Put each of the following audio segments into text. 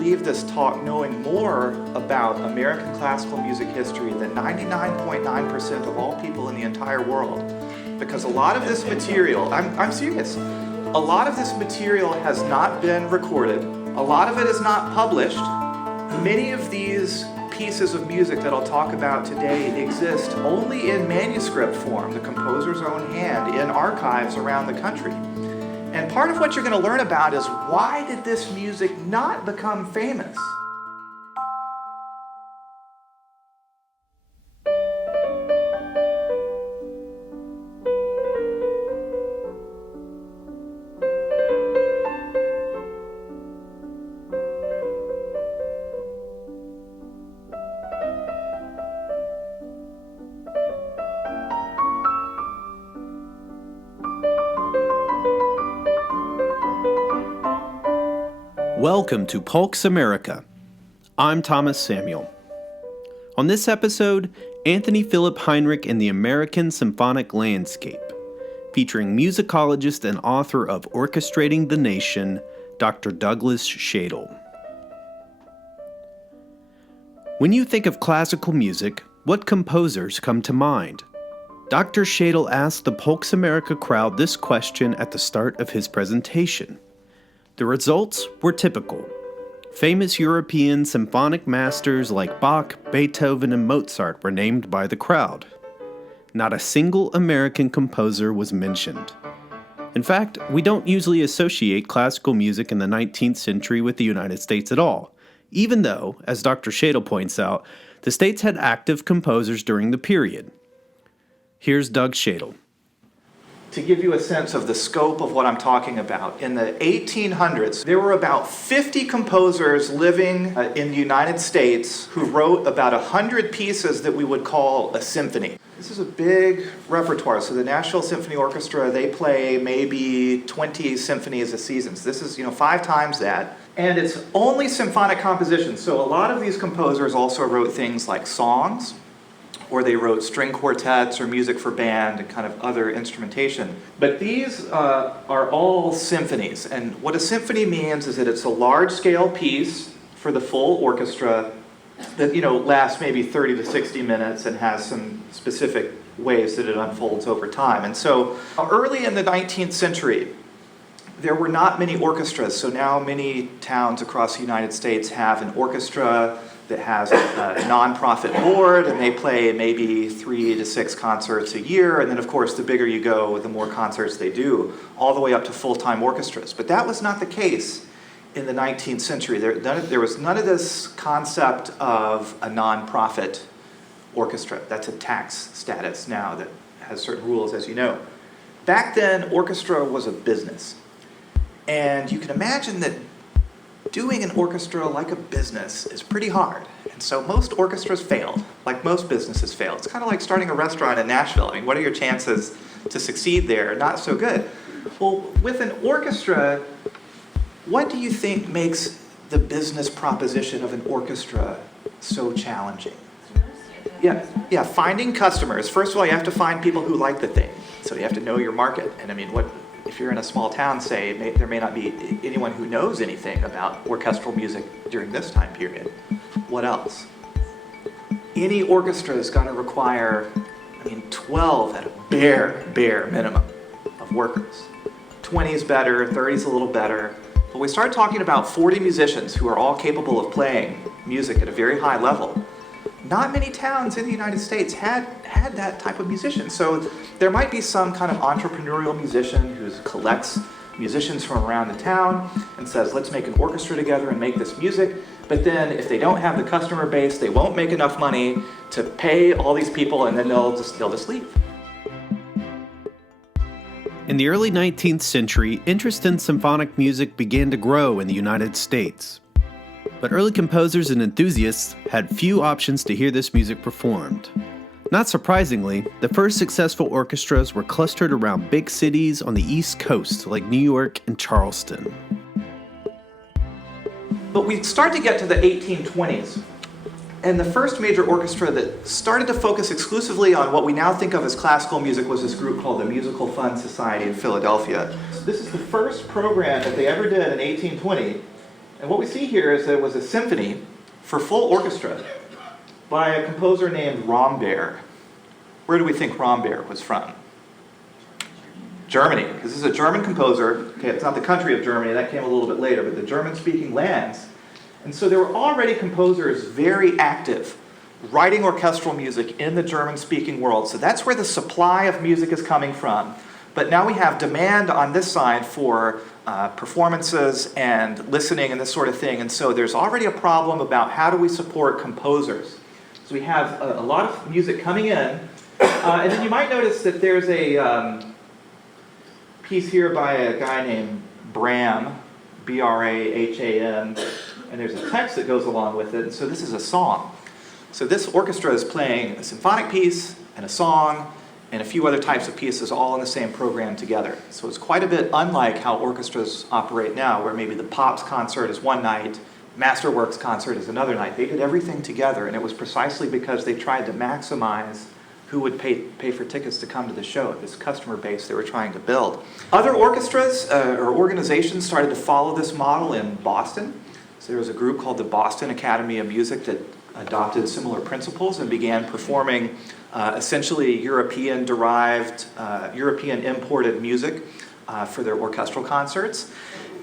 leave this talk knowing more about American classical music history than 99.9% of all people in the entire world. Because a lot of this material, I'm serious, a lot of this material has not been recorded, a lot of it is not published. Many of these pieces of music that I'll talk about today exist only in manuscript form, the composer's own hand, in archives around the country. And part of what you're going to learn about is why did this music not become famous? Welcome to Polk's America. I'm Thomas Samuel. On this episode, Anthony Philip Heinrich and the American Symphonic Landscape, featuring musicologist and author of Orchestrating the Nation, Dr. Douglas Shadle. When you think of classical music, what composers come to mind? Dr. Shadle asked the Polk's America crowd this question at the start of his presentation. The results were typical. Famous European symphonic masters like Bach, Beethoven, and Mozart were named by the crowd. Not a single American composer was mentioned. In fact, we don't usually associate classical music in the 19th century with the United States at all, even though, as Dr. Shadle points out, the states had active composers during the period. Here's Doug Shadle. To give you a sense of the scope of what I'm talking about, in the 1800s, there were about 50 composers living in the United States who wrote about 100 pieces that we would call a symphony. This is a big repertoire. So the National Symphony Orchestra, they play maybe 20 symphonies a season. So this is, 5 times that. And it's only symphonic compositions. So a lot of these composers also wrote things like songs, or they wrote string quartets or music for band and kind of other instrumentation. But these are all symphonies. And what a symphony means is that it's a large-scale piece for the full orchestra that lasts maybe 30 to 60 minutes and has some specific ways that it unfolds over time. And so early in the 19th century, there were not many orchestras. So now many towns across the United States have an orchestra that has a nonprofit board, and they play maybe 3 to 6 concerts a year. And then, of course, the bigger you go, the more concerts they do, all the way up to full-time orchestras. But that was not the case in the 19th century. There was none of this concept of a nonprofit orchestra. That's a tax status now that has certain rules, as you know. Back then, orchestra was a business. And you can imagine that doing an orchestra like a business is pretty hard. And so most orchestras failed, like most businesses fail. It's kind of like starting a restaurant in Nashville. I mean, what are your chances to succeed there? Not so good. Well, with an orchestra, what do you think makes the business proposition of an orchestra so challenging? Yeah, finding customers. First of all, you have to find people who like the thing. So you have to know your market. And I mean, if you're in a small town, say, there may not be anyone who knows anything about orchestral music during this time period. What else? Any orchestra is going to require, 12 at a bare minimum of workers. 20 is better, 30 is a little better. But we start talking about 40 musicians who are all capable of playing music at a very high level. Not many towns in the United States had that type of musician. So there might be some kind of entrepreneurial musician who collects musicians from around the town and says, let's make an orchestra together and make this music. But then if they don't have the customer base, they won't make enough money to pay all these people, and then they'll just leave. In the early 19th century, interest in symphonic music began to grow in the United States. But early composers and enthusiasts had few options to hear this music performed. Not surprisingly, the first successful orchestras were clustered around big cities on the East Coast, like New York and Charleston. But we start to get to the 1820s, and the first major orchestra that started to focus exclusively on what we now think of as classical music was this group called the Musical Fund Society in Philadelphia. This is the first program that they ever did in 1820. And what we see here is that it was a symphony for full orchestra by a composer named Rambert. Where do we think Rambert was from? Germany, because this is a German composer. Okay, it's not the country of Germany, that came a little bit later, but the German-speaking lands. And so there were already composers very active, writing orchestral music in the German-speaking world. So that's where the supply of music is coming from. But now we have demand on this side for performances and listening and this sort of thing. And so there's already a problem about how do we support composers. So we have a lot of music coming in. And then you might notice that there's a piece here by a guy named Bram, B-R-A-H-A-M, and there's a text that goes along with it. And so this is a song. So this orchestra is playing a symphonic piece and a song and a few other types of pieces all in the same program together. So it's quite a bit unlike how orchestras operate now, where maybe the Pops concert is one night, Masterworks concert is another night. They did everything together, and it was precisely because they tried to maximize who would pay for tickets to come to the show, this customer base they were trying to build. Other orchestras or organizations started to follow this model in Boston. So there was a group called the Boston Academy of Music that adopted similar principles and began performing essentially European-derived, European-imported music for their orchestral concerts.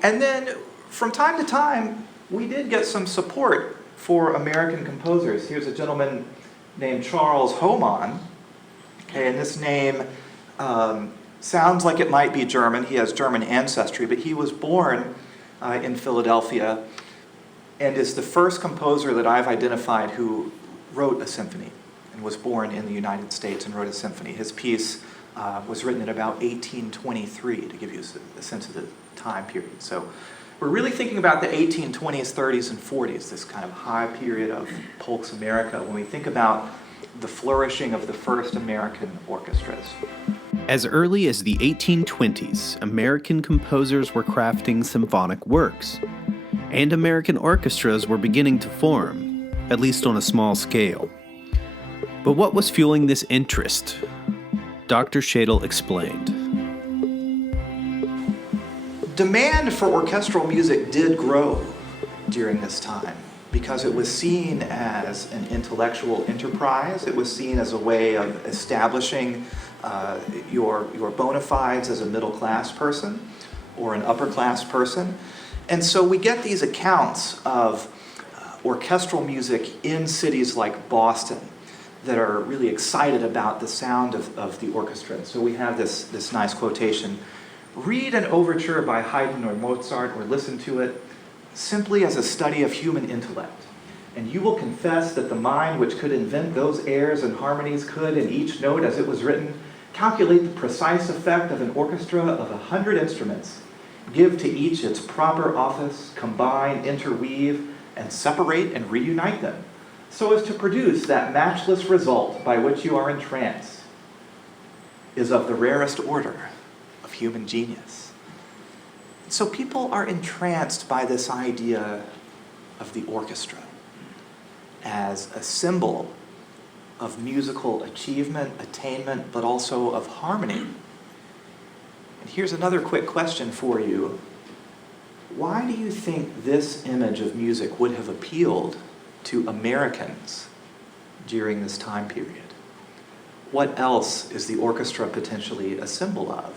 And then from time to time, we did get some support for American composers. Here's a gentleman named Charles Hohmann. Okay, and this name sounds like it might be German. He has German ancestry, but he was born in Philadelphia and is the first composer that I've identified who wrote a symphony and was born in the United States and wrote a symphony. His piece was written in about 1823, to give you a sense of the time period. So we're really thinking about the 1820s, 30s, and 40s, this kind of high period of Polk's America, when we think about the flourishing of the first American orchestras. As early as the 1820s, American composers were crafting symphonic works, and American orchestras were beginning to form, at least on a small scale. But what was fueling this interest? Dr. Shadle explained. Demand for orchestral music did grow during this time because it was seen as an intellectual enterprise. It was seen as a way of establishing your bona fides as a middle-class person or an upper-class person. And so we get these accounts of orchestral music in cities like Boston that are really excited about the sound of the orchestra. So we have this nice quotation: "Read an overture by Haydn or Mozart or listen to it simply as a study of human intellect, and you will confess that the mind which could invent those airs and harmonies could, in each note as it was written, calculate the precise effect of an orchestra of 100 instruments, give to each its proper office, combine, interweave, and separate and reunite them, so as to produce that matchless result by which you are entranced, is of the rarest order of human genius." So people are entranced by this idea of the orchestra as a symbol of musical achievement, attainment, but also of harmony. And here's another quick question for you. Why do you think this image of music would have appealed to Americans during this time period? What else is the orchestra potentially a symbol of?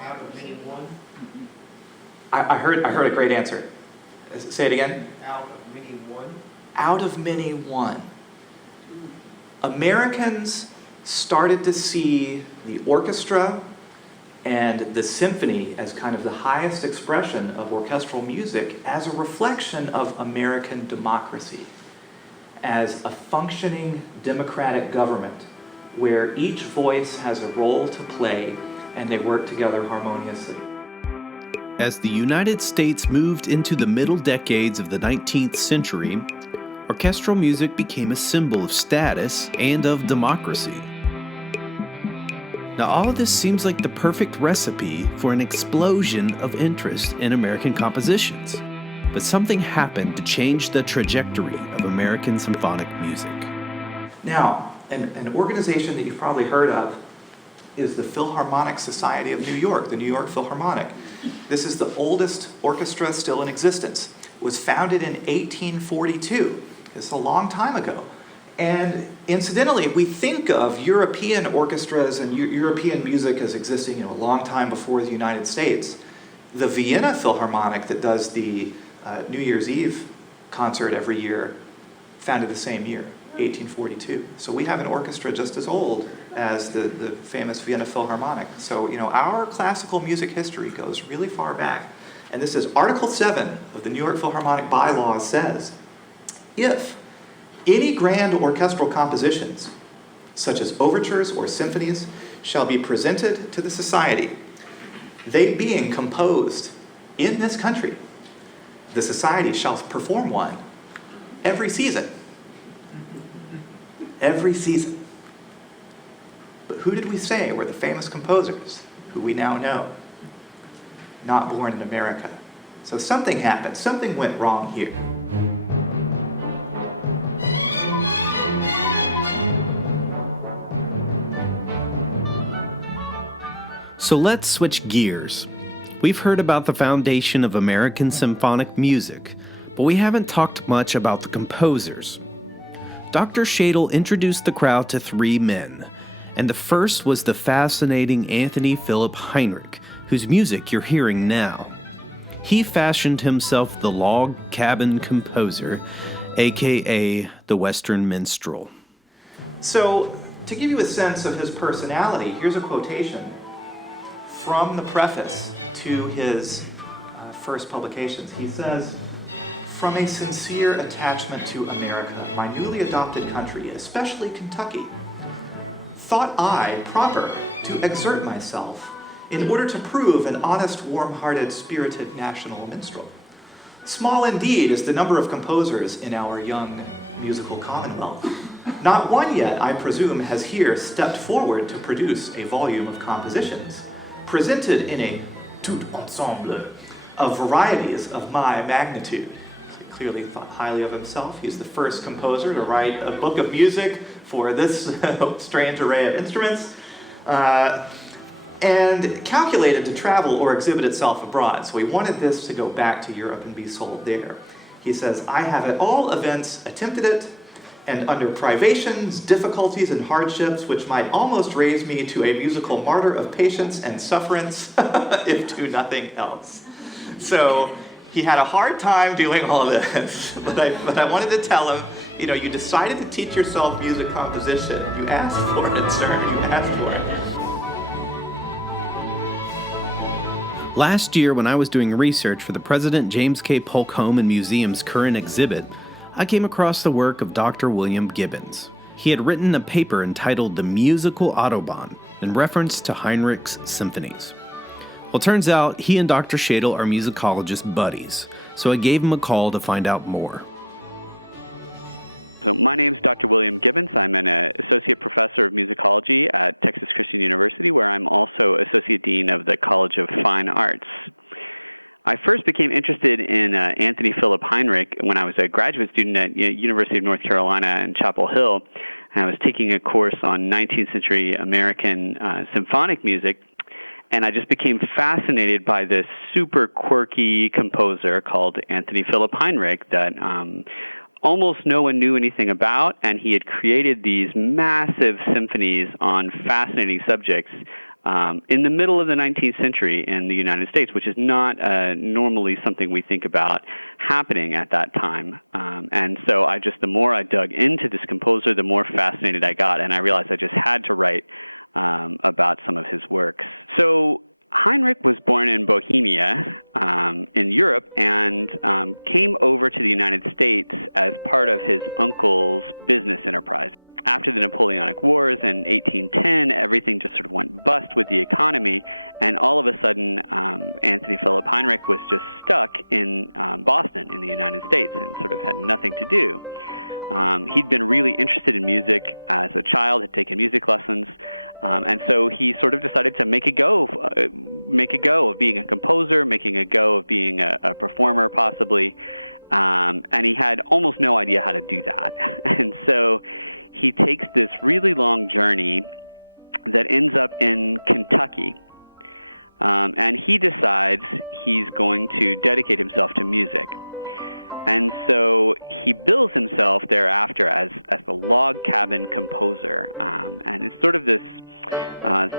Out of many one. I heard a great answer. Say it again. Out of many one. Out of many one. Americans started to see the orchestra and the symphony as kind of the highest expression of orchestral music as a reflection of American democracy, as a functioning democratic government where each voice has a role to play and they work together harmoniously. As the United States moved into the middle decades of the 19th century, orchestral music became a symbol of status and of democracy. Now, all of this seems like the perfect recipe for an explosion of interest in American compositions. But something happened to change the trajectory of American symphonic music. Now, an organization that you've probably heard of is the Philharmonic Society of New York, the New York Philharmonic. This is the oldest orchestra still in existence. It was founded in 1842. It's a long time ago. And incidentally, we think of European orchestras and European music as existing a long time before the United States. The Vienna Philharmonic that does the New Year's Eve concert every year founded the same year, 1842. So we have an orchestra just as old as the famous Vienna Philharmonic. So, our classical music history goes really far back. And this is Article 7 of the New York Philharmonic bylaws says, if any grand orchestral compositions, such as overtures or symphonies, shall be presented to the society, they being composed in this country, the society shall perform one every season. Every season. But who did we say were the famous composers who we now know? Not born in America. So something happened. Something went wrong here. So let's switch gears. We've heard about the foundation of American symphonic music, but we haven't talked much about the composers. Dr. Shadle introduced the crowd to three men, and the first was the fascinating Anthony Philip Heinrich, whose music you're hearing now. He fashioned himself the log cabin composer, aka the Western minstrel. So, to give you a sense of his personality, here's a quotation from the preface to his first publications. He says, "From a sincere attachment to America, my newly adopted country, especially Kentucky, thought I proper to exert myself in order to prove an honest, warm-hearted, spirited national minstrel. Small indeed is the number of composers in our young musical commonwealth. Not one yet, I presume, has here stepped forward to produce a volume of compositions, presented in a tout ensemble of varieties of my magnitude." So he clearly thought highly of himself. He's the first composer to write a book of music for this strange array of instruments, and calculated to travel or exhibit itself abroad. So he wanted this to go back to Europe and be sold there. He says, "I have at all events attempted it, and under privations, difficulties, and hardships, which might almost raise me to a musical martyr of patience and sufferance, if to nothing else." So he had a hard time doing all this, but I wanted to tell him, you decided to teach yourself music composition. You asked for it, sir. You asked for it. Last year, when I was doing research for the President James K. Polk Home and Museum's current exhibit, I came across the work of Dr. William Gibbons. He had written a paper entitled The Musical Autobahn, in reference to Heinrich's symphonies. Well, turns out he and Dr. Shadle are musicologist buddies, so I gave him a call to find out more. So my name is Dr. William Gibbons. I'm an associate professor of musicology at Texas Christian University, where I'm also associate dean of the College of Fine Arts. I first became interested in Anthony Philip Heinrich when I was a graduate student at University of North Carolina in Chapel Hill, and I was taking a course on 19th century American symphonic music, and I just became fascinated by this super quirky composer called Anthony Philip Heinrich that almost no one knew anything about, and he had created these massive symphonies on fascinating subjects in the middle of the 19th century in the United States, which is not normally something we think about happening at that time. And so the more I dug into this composer, the more fascinated I got, and I realized I just had to write about some of his works. So Heinrich was born in Bohemia in Europe and came over to the United States as part of his uncle's business enterprise. After the Napoleonic Wars in 1810, everything just sort of went bust with the economy, and all of a sudden, Anthony Philip Heinrich was just stuck in Boston in the United States and sort of had nothing to do. He'd been really interested in music as a child, had taken music lessons, and so he sort of decided to make a go of being a composer, making a go of being a performer possibly, and he had almost no idea how to do that. And so he takes this really long journey that ends up in Kentucky. And he decides he's going to dedicate himself to music. And so he bills himself thereafter as the log cabin composer. And it's sort of this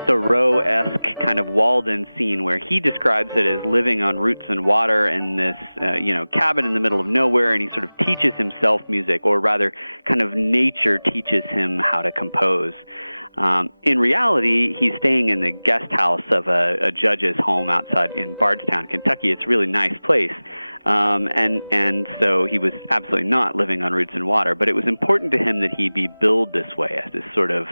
Thoreau-esque kind of Walden scene where he describes it as living on roots and water in this, cabin in the middle of nowhere, and he sort of teaches himself music, or rather, kind of nature teaches him how to compose. In reality, he's staying in the guest house of a judge's home outside in Bardstown, Kentucky. It's a really nice place. And so he was absolutely not living on roots and water, but it was important to him that he be billed this way, as this sort of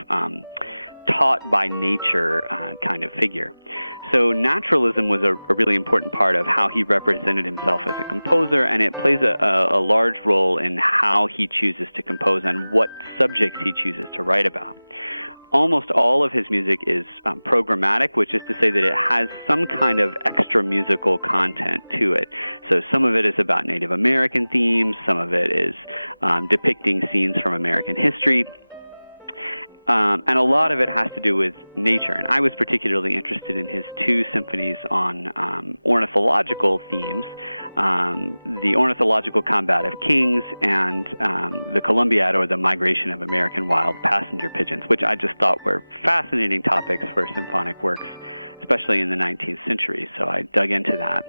taught by nature kind of figure. So naturalism was a really important part of how he represented himself as a composer, and it plays a large role in how he chooses to compose and what subjects he chooses to write about. Almost all of his music is programmatic, which is to say that it has some kind of extra musical content to it. So some of it is about Native American themes, some of it is depicting scenes from American history, and a lot of it has to do with nature. And I was particularly interested in his two symphonies on ornithological themes, the Ornithological Combat of Kings and the Columbiad, or the Migration of American Wild Passenger Pigeons, which I just thought were fascinating topics for symphonic works, especially in the 19th century. So I dug into that.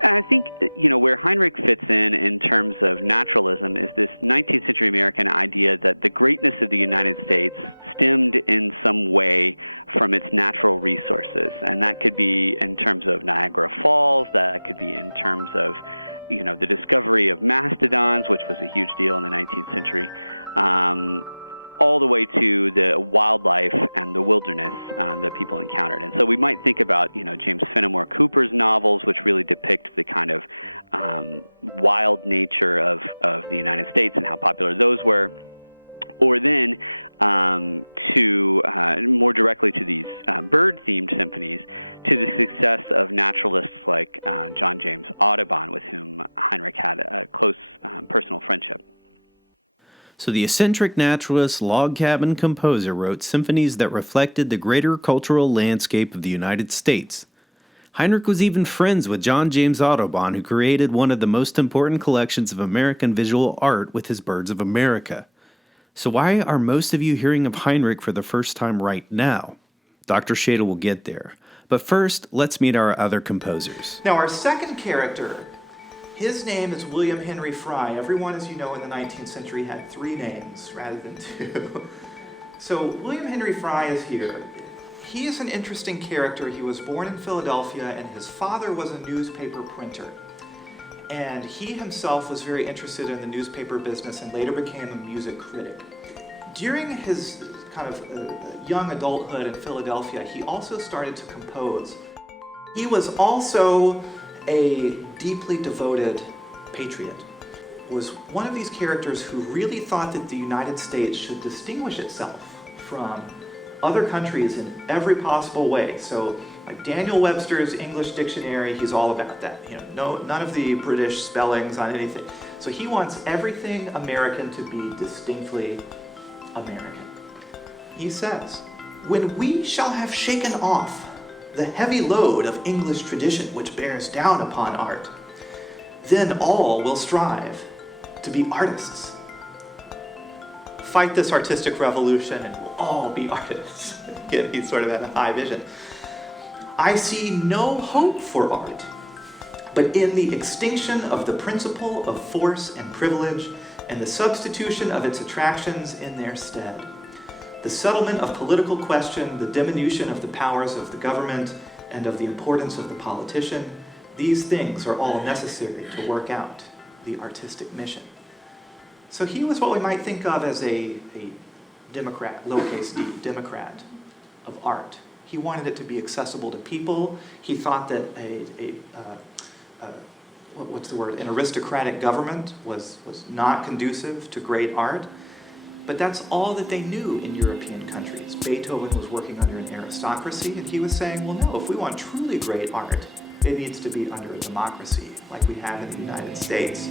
And I think, where Heinrich fits in terms of naturalism is this 19th century American idea that the greatness of the United States stemmed in some way from its natural resources. And that could be in terms of Niagara Falls, that could be in terms of, the discovery of mastodons, which was a huge deal in the 19th century, all the way to the wildlife and the wilderness that people encountered. And so we might think about, James Fenimore Cooper's novels, which really depict the kind of wild nature of the United States and how popular those were. Or then to more directly to these bird-themed symphonies, to the success of naturalists like John James Audubon, with whom Heinrich had a close personal friendship. So the eccentric naturalist, log cabin composer wrote symphonies that reflected the greater cultural landscape of the United States. Heinrich was even friends with John James Audubon, who created one of the most important collections of American visual art with his Birds of America. So why are most of you hearing of Heinrich for the first time right now? Dr. Shadle will get there. But first, let's meet our other composers. Now, our second character, his name is William Henry Fry. Everyone, as you know, in the 19th century had three names rather than two. So William Henry Fry is here. He is an interesting character. He was born in Philadelphia, and his father was a newspaper printer. And he himself was very interested in the newspaper business and later became a music critic. During his kind of young adulthood in Philadelphia, he also started to compose. He was also a deeply devoted patriot. Was one of these characters who really thought that the United States should distinguish itself from other countries in every possible way. So, like Daniel Webster's English dictionary, he's all about that. None of the British spellings on anything. So he wants everything American to be distinctly American. He says, "When we shall have shaken off the heavy load of English tradition which bears down upon art, then all will strive to be artists. Fight this artistic revolution and we'll all be artists." He sort of had a high vision. "I see no hope for art, but in the extinction of the principle of force and privilege and the substitution of its attractions in their stead. The settlement of political question, the diminution of the powers of the government, and of the importance of the politician, these things are all necessary to work out the artistic mission." So he was what we might think of as a Democrat, lowercase d, Democrat of art. He wanted it to be accessible to people. He thought that an aristocratic government was not conducive to great art. But that's all that they knew in European countries. Beethoven was working under an aristocracy, and he was saying, well, no, if we want truly great art, it needs to be under a democracy, like we have in the United States.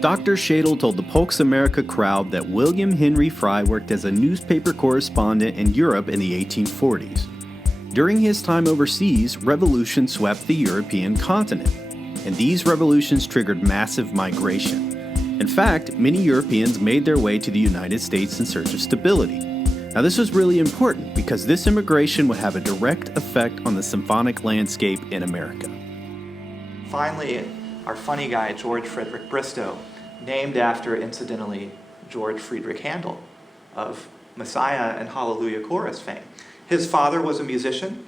Dr. Shadle told the Polk's America crowd that William Henry Fry worked as a newspaper correspondent in Europe in the 1840s. During his time overseas, revolution swept the European continent, and these revolutions triggered massive migration. In fact, many Europeans made their way to the United States in search of stability. Now, this was really important because this immigration would have a direct effect on the symphonic landscape in America. Finally, our funny guy, George Frederick Bristow, named after, incidentally, George Friedrich Handel of Messiah and Hallelujah Chorus fame. His father was a musician.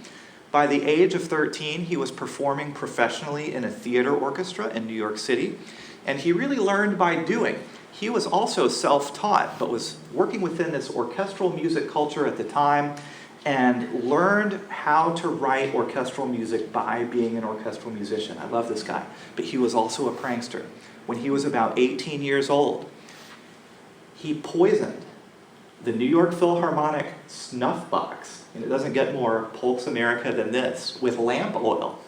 By the age of 13, he was performing professionally in a theater orchestra in New York City, and he really learned by doing. He was also self-taught, but was working within this orchestral music culture at the time and learned how to write orchestral music by being an orchestral musician. I love this guy. But he was also a prankster. When he was about 18 years old, he poisoned the New York Philharmonic snuff box, and it doesn't get more Polk's America than this, with lamp oil.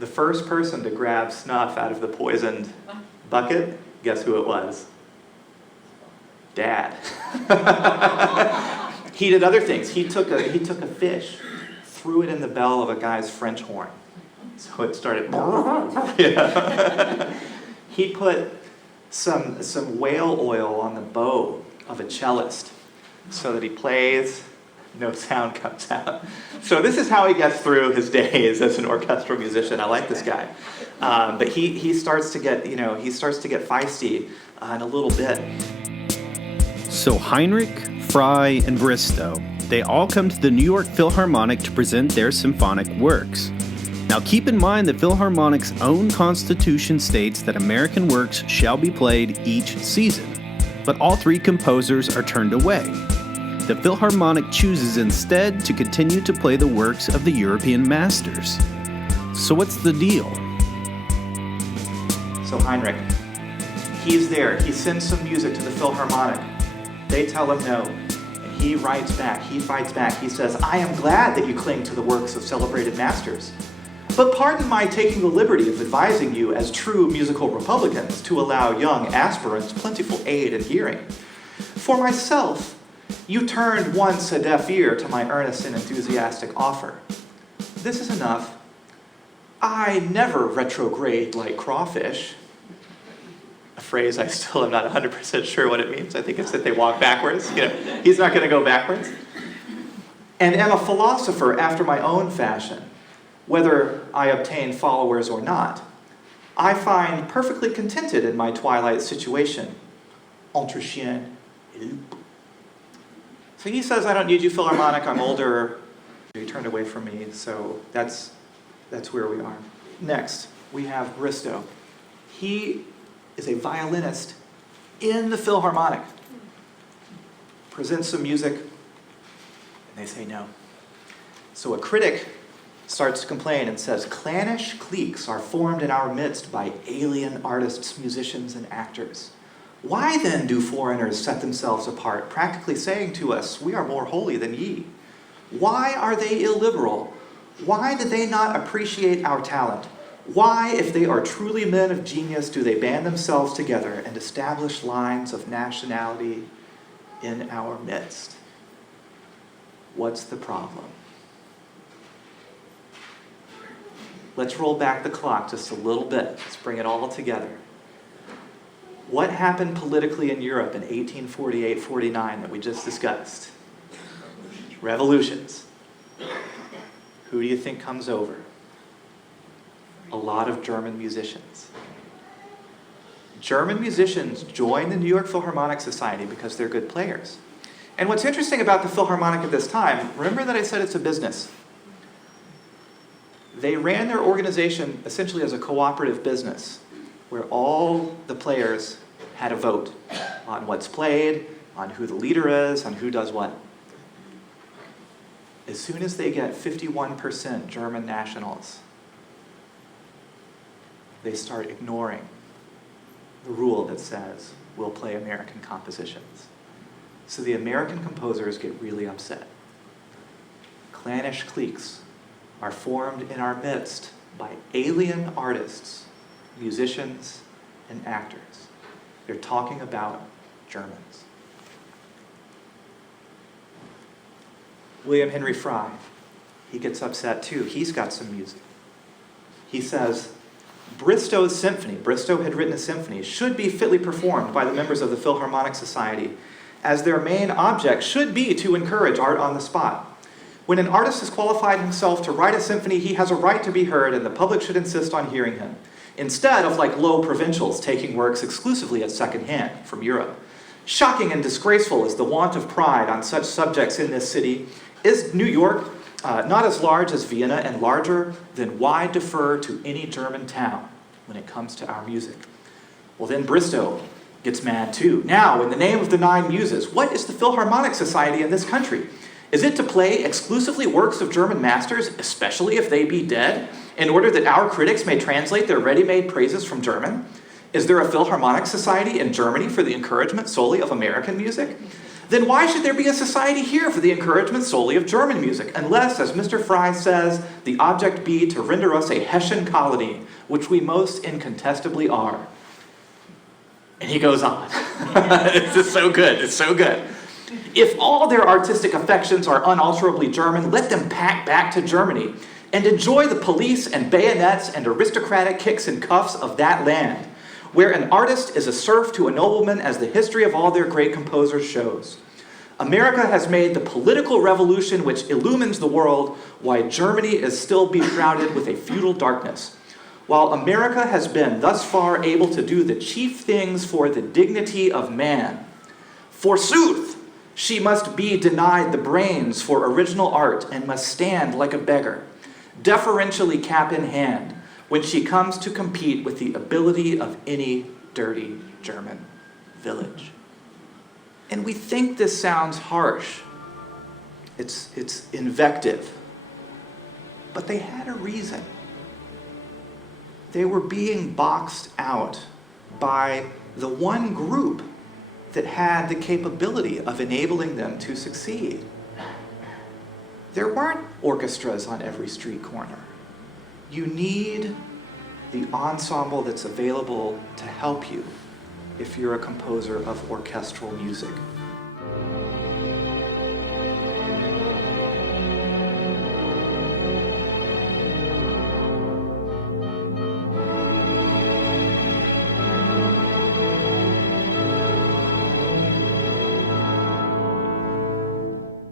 The first person to grab snuff out of the poisoned bucket, guess who it was? Dad. He did other things. He took a fish, threw it in the bell of a guy's French horn, so it started. Yeah. He put some whale oil on the bow of a cellist, so that he plays, no sound comes out. So this is how he gets through his days as an orchestral musician. I like this guy, but he starts to get feisty in a little bit. So Heinrich, Fry, and Bristow, they all come to the New York Philharmonic to present their symphonic works. Now keep in mind that Philharmonic's own constitution states that American works shall be played each season, but all three composers are turned away. The Philharmonic chooses instead to continue to play the works of the European masters. So what's the deal? So Heinrich, he's there. He sends some music to the Philharmonic. They tell him no. And he writes back. He fights back. He says, I am glad that you cling to the works of celebrated masters. But pardon my taking the liberty of advising you as true musical republicans to allow young aspirants plentiful aid and hearing. For myself, you turned once a deaf ear to my earnest and enthusiastic offer. This is enough. I never retrograde like crawfish. A phrase I still am not 100% sure what it means. I think it's that they walk backwards. He's not going to go backwards. And am a philosopher after my own fashion, whether I obtain followers or not. I find perfectly contented in my twilight situation. Entre chien et loup. So he says, I don't need you, Philharmonic, I'm older. You turned away from me, so that's where we are. Next, we have Bristow. He is a violinist in the Philharmonic. Presents some music, and they say no. So a critic starts to complain and says, clannish cliques are formed in our midst by alien artists, musicians, and actors. Why then do foreigners set themselves apart, practically saying to us, we are more holy than ye? Why are they illiberal? Why do they not appreciate our talent? Why, if they are truly men of genius, do they band themselves together and establish lines of nationality in our midst? What's the problem? Let's roll back the clock just a little bit. Let's bring it all together. What happened politically in Europe in 1848-49 that we just discussed? Revolutions. Who do you think comes over? A lot of German musicians. German musicians join the New York Philharmonic Society because they're good players. And what's interesting about the Philharmonic at this time, remember that I said it's a business. They ran their organization essentially as a cooperative business, where all the players had a vote on what's played, on who the leader is, on who does what. As soon as they get 51% German nationals, they start ignoring the rule that says we'll play American compositions. So the American composers get really upset. Clannish cliques are formed in our midst by alien artists, musicians, and actors. They're talking about Germans. William Henry Fry, he gets upset too. He's got some music. He says, Bristow's symphony, Bristow had written a symphony, should be fitly performed by the members of the Philharmonic Society, as their main object should be to encourage art on the spot. When an artist has qualified himself to write a symphony, he has a right to be heard, and the public should insist on hearing him, instead of like low provincials taking works exclusively at second hand from Europe. Shocking and disgraceful is the want of pride on such subjects in this city. Is New York not as large as Vienna and larger? Then why defer to any German town when it comes to our music? Well, then Bristow gets mad too. Now, in the name of the Nine Muses, what is the Philharmonic Society in this country? Is it to play exclusively works of German masters, especially if they be dead, in order that our critics may translate their ready-made praises from German? Is there a Philharmonic Society in Germany for the encouragement solely of American music? Then why should there be a society here for the encouragement solely of German music, unless, as Mr. Fry says, the object be to render us a Hessian colony, which we most incontestably are? And he goes on. It's just so good. It's so good. If all their artistic affections are unalterably German, let them pack back to Germany and enjoy the police and bayonets and aristocratic kicks and cuffs of that land, where an artist is a serf to a nobleman, as the history of all their great composers shows. America has made the political revolution which illumines the world, while Germany is still beshrouded with a feudal darkness. While America has been thus far able to do the chief things for the dignity of man, forsooth, she must be denied the brains for original art and must stand like a beggar, deferentially cap in hand, when she comes to compete with the ability of any dirty German village. And we think this sounds harsh. It's invective. But they had a reason. They were being boxed out by the one group that had the capability of enabling them to succeed. There weren't orchestras on every street corner. You need the ensemble that's available to help you if you're a composer of orchestral music.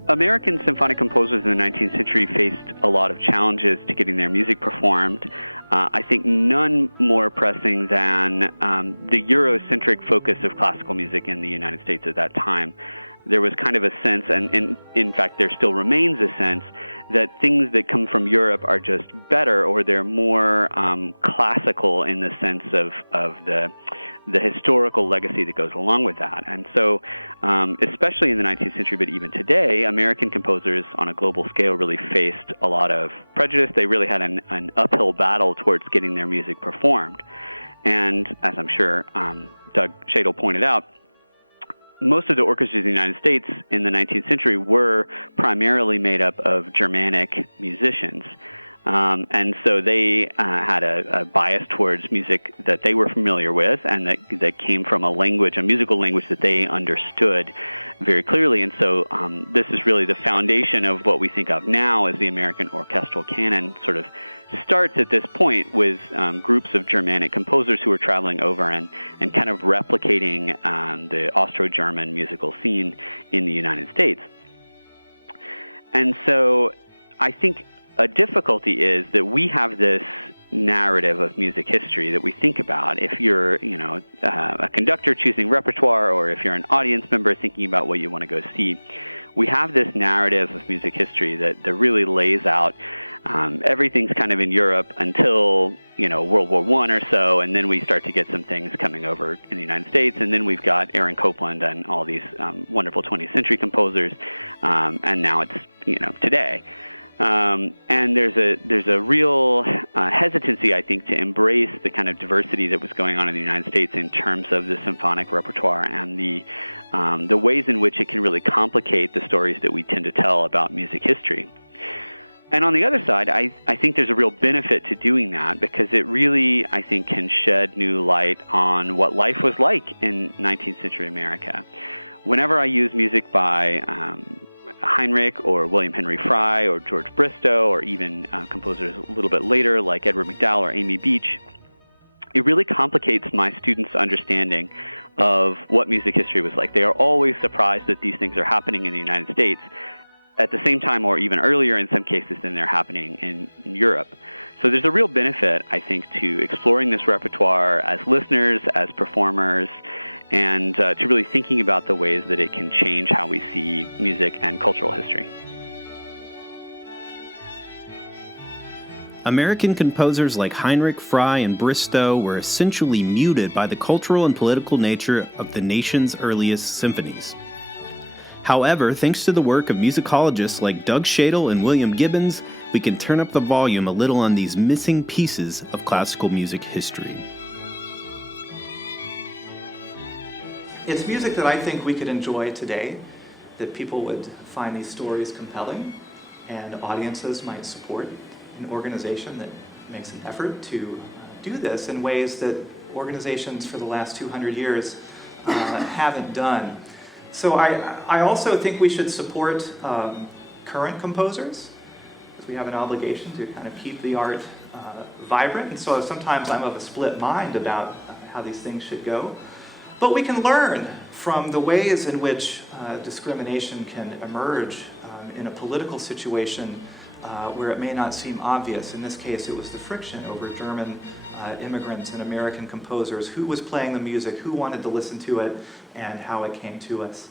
American symphonic composers in the 19th century faced a lot of challenges to getting their music performed. I think none more pressing than the Eurocentric focus of classical music in the United States at that time. There was kind of a sense, and in fact there still remains a sense, that things that come from Europe are just better, or they're more classical in the sense of the historical legacy that goes along with that. And so, especially in the 19th century, but even today, American composers on a global scale really faced a lot of prejudice. They really had an uphill battle towards getting their music performed. And as I'm sure Doug Shadle pointed out, most of the orchestras in the United States in the 19th century were primarily made up of Germanic musicians. And so they had a bias towards music that they were familiar with and that came from a musical language that they understood very clearly. And so this is really the foundation of what we think of now as the American orchestral canon. Sort of starts at this point with groups of Germanic composers who were traveling over and kind of replicating the Austro-German musical scene in the United States. And so I think a difficulty is that we have this narrative of music history that we think about. If you're, a conductor choosing repertoire, or if you're an audience member thinking about what you want to go see, we have this narrative of music history that really lays out everything's kind of in Europe until, World War I or so, and then we start to get some things coming over in the United States, and then we've got Aaron Copland and all these wonderful 20th century composers, and now it's, today. And there's a real hesitancy, I think, to embrace the kind of diversity that was going on in the United States in terms of the symphonic repertoire and the ways in which it can really complicate the stories that we tend to tell about music history. And on the other side, I think there's a real benefit to doing that, because it really, I think, can shed new light on what life was like in 19th century America. Whenever I use music by Heinrich or William Henry Fry or George Bristow, or even composers a little bit later like Edward MacDowell or Amy Beach, it really complicates my students' understanding of what music history was like. They are always surprised that these things are happening in the United States at the same time, or even earlier in some cases, than they're happening in Europe. So there's a real benefit, I think, to exploring this repertoire as listeners, as performers, and to really thinking about the ways that it can change how we see music and cultural history. American composers like Heinrich, Fry, and Bristow were essentially muted by the cultural and political nature of the nation's earliest symphonies. However, thanks to the work of musicologists like Doug Shadle and William Gibbons, we can turn up the volume a little on these missing pieces of classical music history. It's music that I think we could enjoy today, that people would find these stories compelling, and audiences might support an organization that makes an effort to do this in ways that organizations for the last 200 years haven't done. So I also think we should support current composers, because we have an obligation to kind of keep the art vibrant. And so sometimes I'm of a split mind about how these things should go. But we can learn from the ways in which discrimination can emerge in a political situation where it may not seem obvious. In this case, it was the friction over German immigrants and American composers, who was playing the music, who wanted to listen to it, and how it came to us.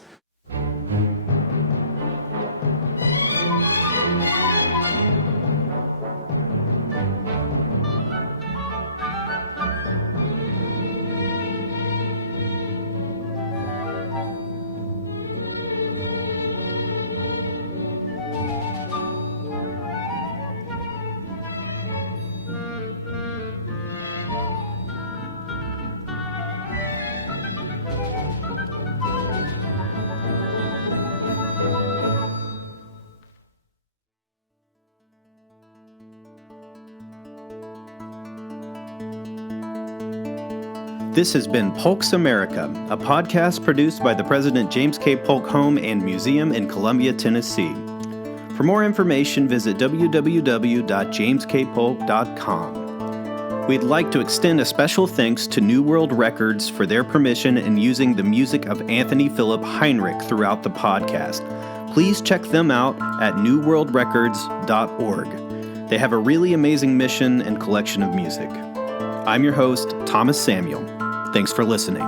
This has been Polk's America, a podcast produced by the President James K. Polk Home and Museum in Columbia, Tennessee. For more information, visit www.jameskpolk.com. We'd like to extend a special thanks to New World Records for their permission in using the music of Anthony Philip Heinrich throughout the podcast. Please check them out at newworldrecords.org. They have a really amazing mission and collection of music. I'm your host, Thomas Samuel. Thanks for listening.